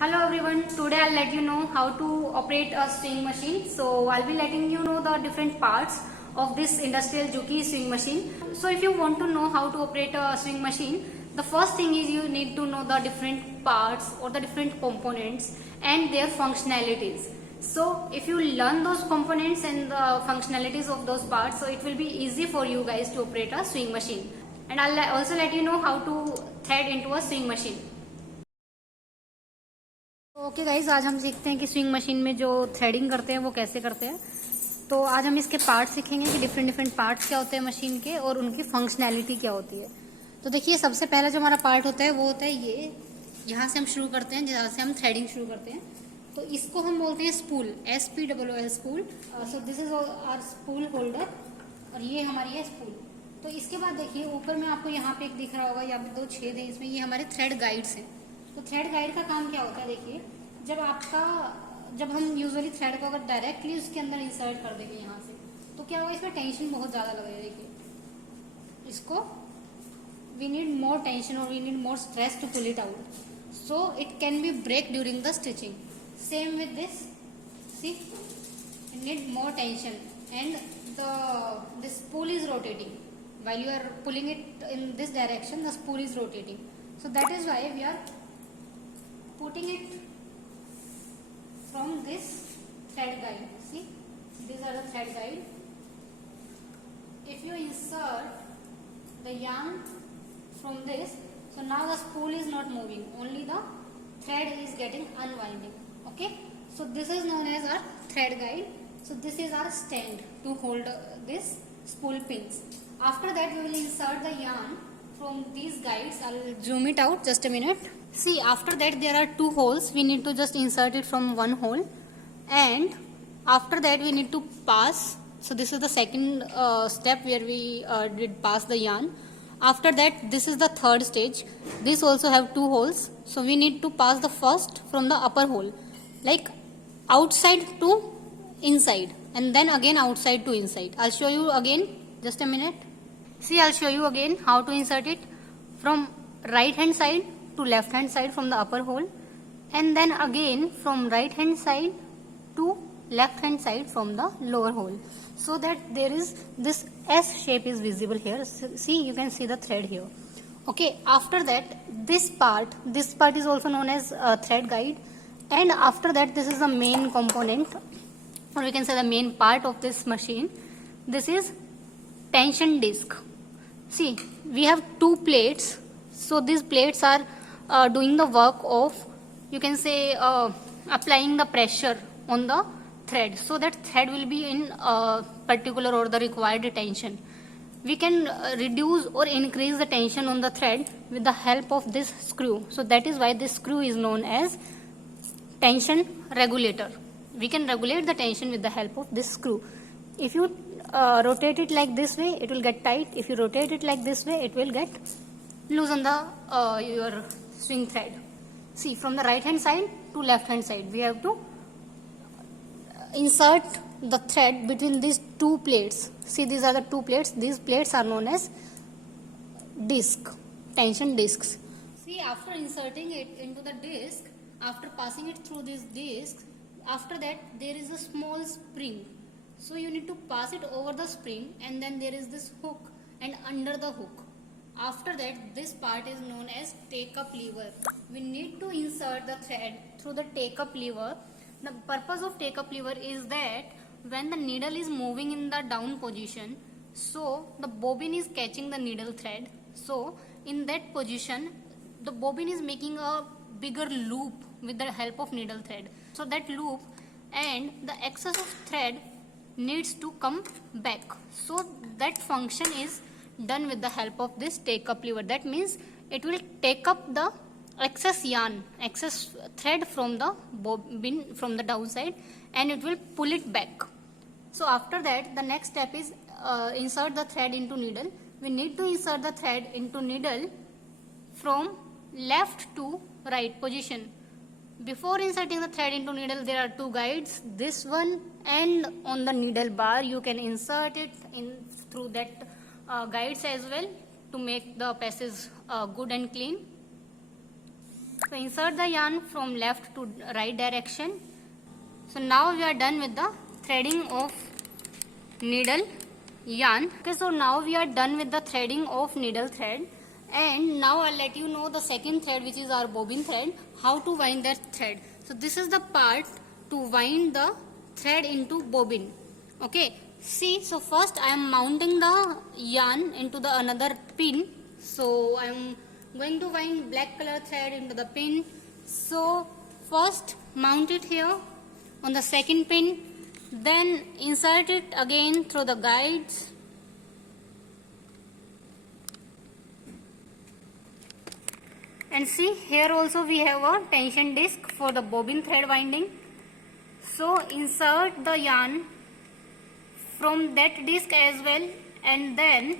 Hello everyone, today I'll let you know how to operate a sewing machine. So I'll be letting you know the different parts of this industrial Juki sewing machine. So if you want to know how to operate a sewing machine, the first thing is you need to know the different parts or the different components and their functionalities. So if you learn those components and the functionalities of those parts, so it will be easy for you guys to operate a sewing machine. And I'll also let you know how to thread into a sewing machine. Okay guys, आज हम सीखते हैं कि swing machine में जो threading करते हैं वो कैसे करते हैं। तो आज हम इसके पार्ट सीखेंगे कि डिफरेंट पार्ट्स क्या होते हैं मशीन के और उनकी फंक्शनैलिटी क्या होती है। तो देखिए, सबसे पहला जो हमारा पार्ट होता है वो होता है ये, यहाँ से हम शुरू करते हैं, जहाँ से हम थ्रेडिंग शुरू करते हैं। तो इसको हम बोलते हैं spool, SPOOL spool. So this is our spool holder और ये हमारी है स्पूल। तो इसके बाद देखिए, ऊपर में आपको यहाँ पे एक दिख रहा होगा, यहाँ पे 2 छेद है इसमें, ये हमारे थ्रेड गाइड्स हैं। तो थ्रेड गाइड का काम क्या होता है, देखिए, जब हम यूजुअली थ्रेड को अगर डायरेक्टली उसके अंदर इंसर्ट कर देंगे यहाँ से, तो क्या होगा, इसमें टेंशन बहुत ज्यादा लगेगा। देखिए, इसको वी नीड मोर टेंशन और we need more stress to pull it out, so it can be break during the stitching. Same with this, see, you need more tension and the spool is rotating. While you are pulling it in this direction, the spool is rotating. So that is why we are putting it from this thread guide. See, these are the thread guide. If you insert the yarn from this, so now the spool is not moving, only the thread is getting unwinding. Okay, so this is known as our thread guide. So this is our stand to hold this spool pins. After that, we will insert the yarn from these guides. I'll zoom it out, just a minute. See, after that there are 2 holes. We need to just insert it from one hole, and after that we need to pass. So this is the second step where we did pass the yarn. After that, this is the third stage. This also have 2 holes. So we need to pass the first from the upper hole, like outside to inside, and then again outside to inside. I'll show you again, just a minute. See, I'll show you again how to insert it from right hand side to left hand side from the upper hole, and then again from right hand side to left hand side from the lower hole, so that there is this S shape is visible here. See, you can see the thread here. Okay, after that, this part is also known as thread guide, and after that, this is the main component, or we can say the main part of this machine. This is tension disc. See, we have 2 plates. So these plates are doing the work of, you can say, applying the pressure on the thread, so that thread will be in particular or the required tension. We can reduce or increase the tension on the thread with the help of this screw. So that is why this screw is known as tension regulator. We can regulate the tension with the help of this screw. If you rotate it like this way, it will get tight. If you rotate it like this way, it will get loosen the your swing thread. See, from the right hand side to left hand side, we have to insert the thread between these 2 plates. See, these are the 2 plates. These plates are known as disc, tension discs. See, after inserting it into the disc, after passing it through this disc, after that there is a small spring. So you need to pass it over the spring, and then there is this hook, and under the hook, after that, this part is known as take-up lever. We need to insert the thread through the take-up lever. The purpose of take-up lever is that when the needle is moving in the down position, so the bobbin is catching the needle thread. So in that position, the bobbin is making a bigger loop with the help of needle thread. So that loop and the excess of thread needs to come back. So that function is done with the help of this take-up lever. That means it will take up the excess yarn, excess thread from the bobbin from the downside, and it will pull it back. So after that, the next step is insert the thread into needle. We need to insert the thread into needle from left to right position. Before inserting the thread into needle, there are 2 guides, this one, and on the needle bar you can insert it in through that guides as well to make the passage good and clean. So insert the yarn from left to right direction. So now we are done with the threading of needle yarn. Okay, so now we are done with the threading of needle thread, and now I'll let you know the second thread, which is our bobbin thread, how to wind that thread. So this is the part to wind the thread into bobbin. Okay, see, so first I am mounting the yarn into the another pin. So I am going to wind black color thread into the pin. So first mount it here on the second pin, then insert it again through the guides. And see, here also we have a tension disc for the bobbin thread winding. So insert the yarn from that disc as well, and then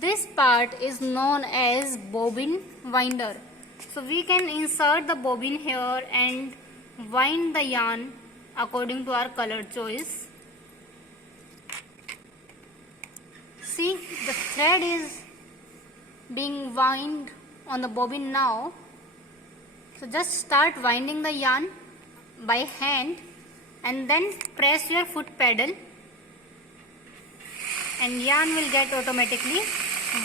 this part is known as bobbin winder. So we can insert the bobbin here and wind the yarn according to our color choice. See, the thread is being wound on the bobbin now. So just start winding the yarn by hand and then press your foot pedal, and yarn will get automatically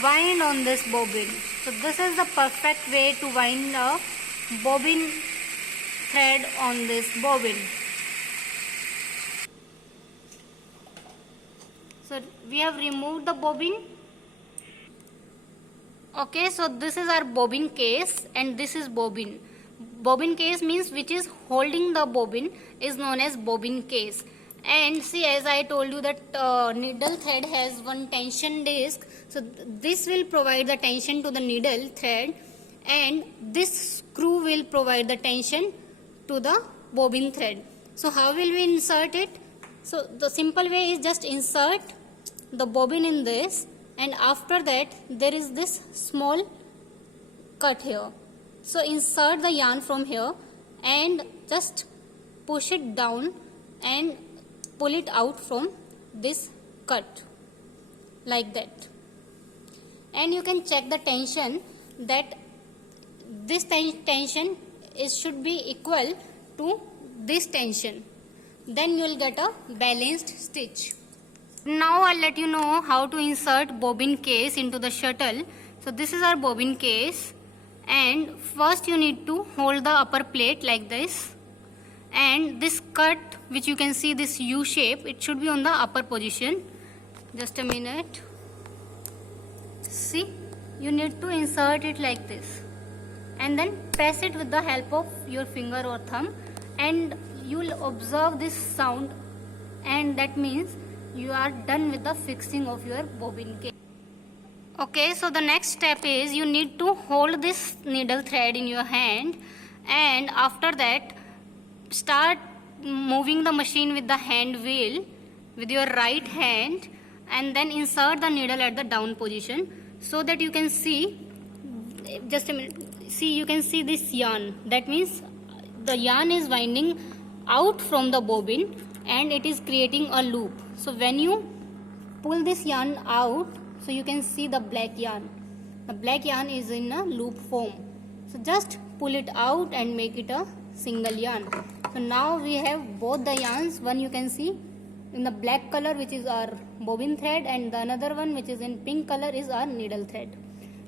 wind on this bobbin. So this is the perfect way to wind a bobbin thread on this bobbin. So we have removed the bobbin. Okay, so this is our bobbin case and this is bobbin. Bobbin case means which is holding the bobbin is known as bobbin case. And see, as I told you that needle thread has one tension disc. So this will provide the tension to the needle thread, and this screw will provide the tension to the bobbin thread. So how will we insert it? So the simple way is just insert the bobbin in this, and after that there is this small cut here. So insert the yarn from here and just push it down and pull it out from this cut like that. And you can check the tension, that this tension should be equal to this tension. Then you will get a balanced stitch. Now I'll let you know how to insert bobbin case into the shuttle. So this is our bobbin case, and first you need to hold the upper plate like this, and this cut which you can see, this U shape, it should be on the upper position. Just a minute. See, you need to insert it like this and then press it with the help of your finger or thumb, and you will observe this sound, and that means you are done with the fixing of your bobbin case. Okay, so the next step is you need to hold this needle thread in your hand, and after that start moving the machine with the hand wheel with your right hand, and then insert the needle at the down position so that you can see, just a minute, see, you can see this yarn. That means the yarn is winding out from the bobbin and it is creating a loop. So when you pull this yarn out, so you can see the black yarn. The black yarn is in a loop form. So just pull it out and make it a single yarn. So now we have both the yarns. One you can see in the black color, which is our bobbin thread, and the another one which is in pink color is our needle thread.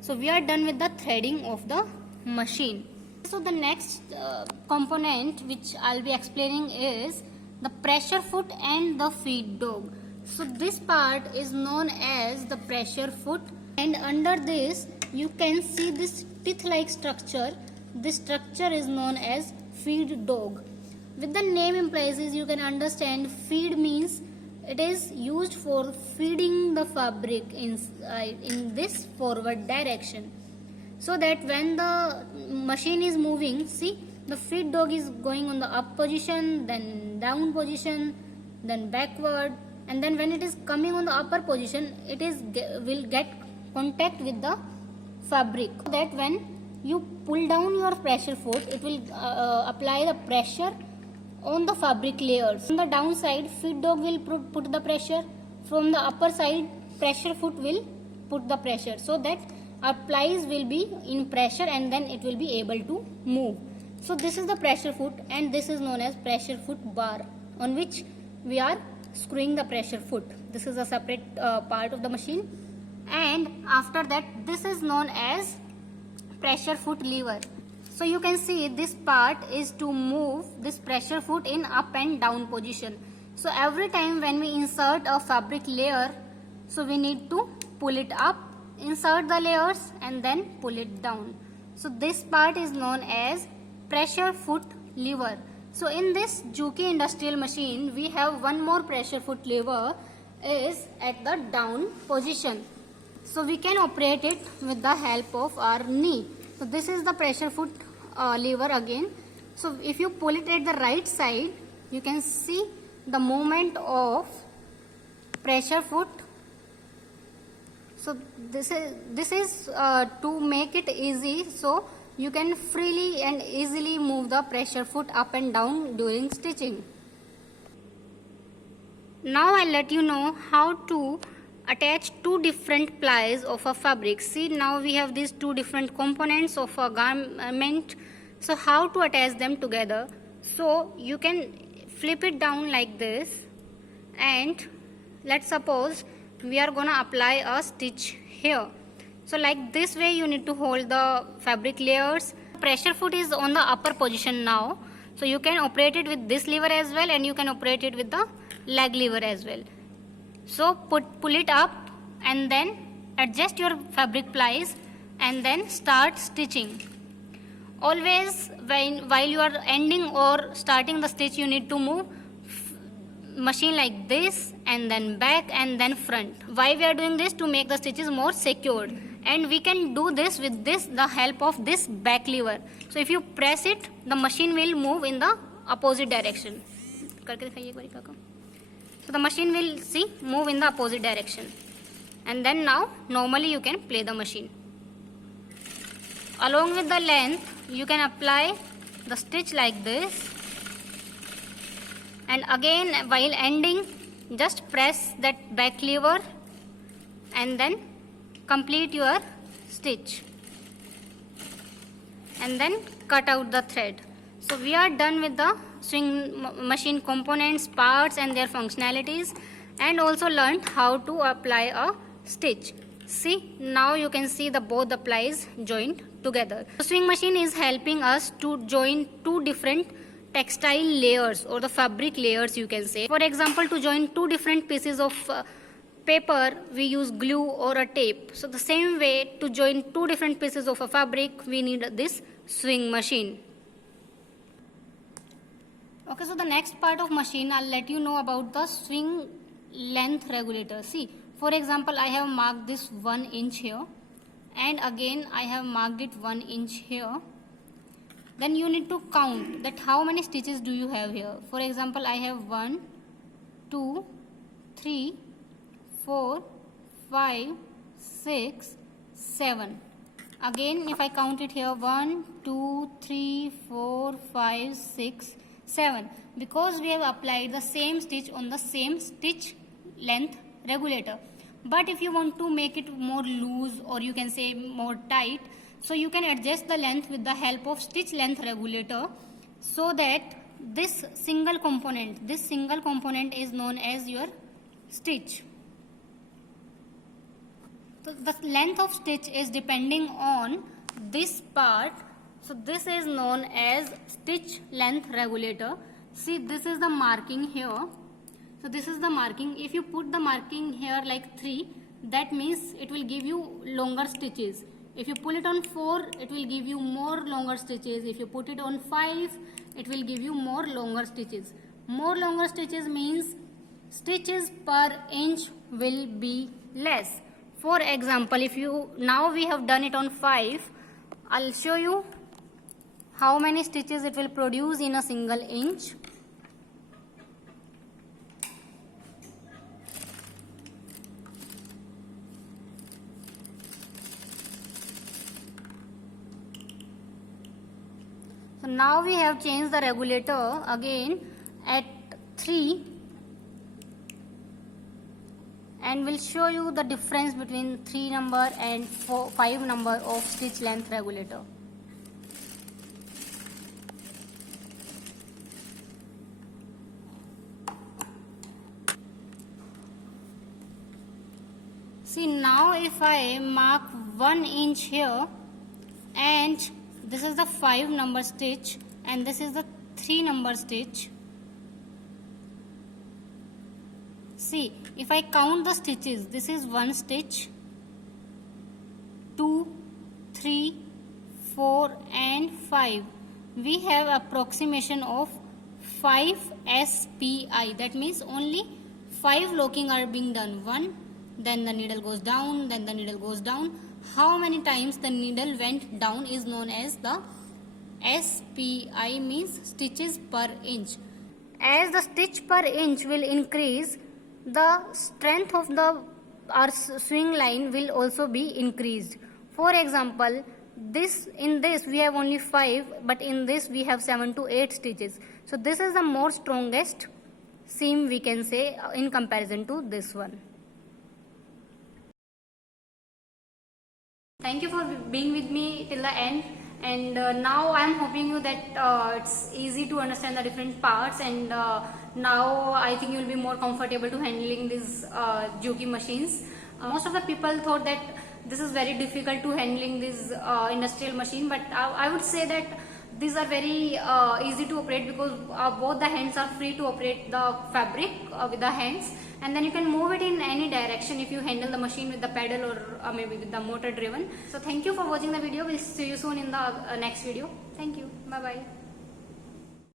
So we are done with the threading of the machine. So the next component which I'll be explaining is the pressure foot and the feed dog. So this part is known as the pressure foot, and under this you can see this teeth-like structure. This structure is known as feed dog. With the name implies, you can understand feed means it is used for feeding the fabric in this forward direction, so that when the machine is moving, see, the feed dog is going on the up position, then down position, then backward, and then when it is coming on the upper position, it will get contact with the fabric, so that when you pull down your pressure foot, it will apply the pressure on the fabric layers. On the downside, feed dog will put the pressure. From the upper side, pressure foot will put the pressure, so that our plies will be in pressure and then it will be able to move. So this is the pressure foot and this is known as pressure foot bar on which we are screwing the pressure foot. This is a separate part of the machine, and after that this is known as pressure foot lever. So you can see this part is to move this pressure foot in up and down position. So every time when we insert a fabric layer, so we need to pull it up, insert the layers and then pull it down. So this part is known as pressure foot lever. So in this Juki industrial machine, we have one more pressure foot lever is at the down position. So we can operate it with the help of our knee. So this is the pressure foot lever again. So if you pull it at the right side, you can see the movement of pressure foot. So this is to make it easy, so you can freely and easily move the pressure foot up and down during stitching. Now I'll let you know how to attach two different plies of a fabric. See, now we have these two different components of a garment. So how to attach them together? So you can flip it down like this, and let's suppose we are gonna apply a stitch here. So like this way you need to hold the fabric layers. Pressure foot is on the upper position now. So you can operate it with this lever as well, and you can operate it with the leg lever as well. So pull it up and then adjust your fabric plies and then start stitching. Always while you are ending or starting the stitch, you need to move machine like this and then back and then front. Why we are doing this? To make the stitches more secured, and we can do this with the help of this back lever. So if you press it, the machine will move in the opposite direction. So the machine will move in the opposite direction, and then now normally you can play the machine. Along with the length, you can apply the stitch like this, and again while ending just press that back lever and then complete your stitch and then cut out the thread. So we are done with the sewing machine components, parts and their functionalities, and also learned how to apply a stitch. See, now you can see both the plies joined together. The sewing machine is helping us to join two different textile layers or the fabric layers, you can say. For example, to join two different pieces of paper, we use glue or a tape. So the same way, to join two different pieces of a fabric, we need this sewing machine. Okay, so the next part of machine, I'll let you know about the swing length regulator. See, for example, I have marked this 1 inch here, and again I have marked it 1 inch here. Then you need to count that how many stitches do you have here. For example, I have 1, 2, 3, 4, 5, 6, 7. Again, if I count it here, 1, 2, 3, 4, 5, 6, 7. Because we have applied the same stitch on the same stitch length regulator. But if you want to make it more loose, or you can say more tight, so you can adjust the length with the help of stitch length regulator, so that this single component is known as your stitch. So the length of stitch is depending on this part. So this is known as stitch length regulator. See, this is the marking here. So this is the marking. If you put the marking here like 3, that means it will give you longer stitches. If you pull it on 4, it will give you more longer stitches. If you put it on 5, it will give you more longer stitches. More longer stitches means stitches per inch will be less. For example, now we have done it on 5, I'll show you how many stitches it will produce in a single inch. So now we have changed the regulator again at 3, and will show you the difference between 3 number and 5 number of stitch length regulator. See, now if I mark 1 inch here, and this is the 5 number stitch and this is the 3 number stitch. See, if I count the stitches, this is 1 stitch, 2, 3, 4 and 5. We have approximation of 5 SPI. That means only 5 locking are being done. 1, then the needle goes down, then the needle goes down. How many times the needle went down is known as the SPI, means stitches per inch. As the stitch per inch will increase, the strength of our swing line will also be increased. For example, in this we have only 5, but in this we have 7 to 8 stitches. So this is the more strongest seam, we can say, in comparison to this one. Thank you for being with me till the end, and now I am hoping you that it's easy to understand the different parts, and now I think you will be more comfortable to handling these Juki machines. Most of the people thought that this is very difficult to handling this industrial machine, but I would say that these are very easy to operate, because both the hands are free to operate the fabric with the hands, and then you can move it in any direction if you handle the machine with the pedal or maybe with the motor driven. So thank you for watching the video. We'll see you soon in the next video. Thank you. Bye bye.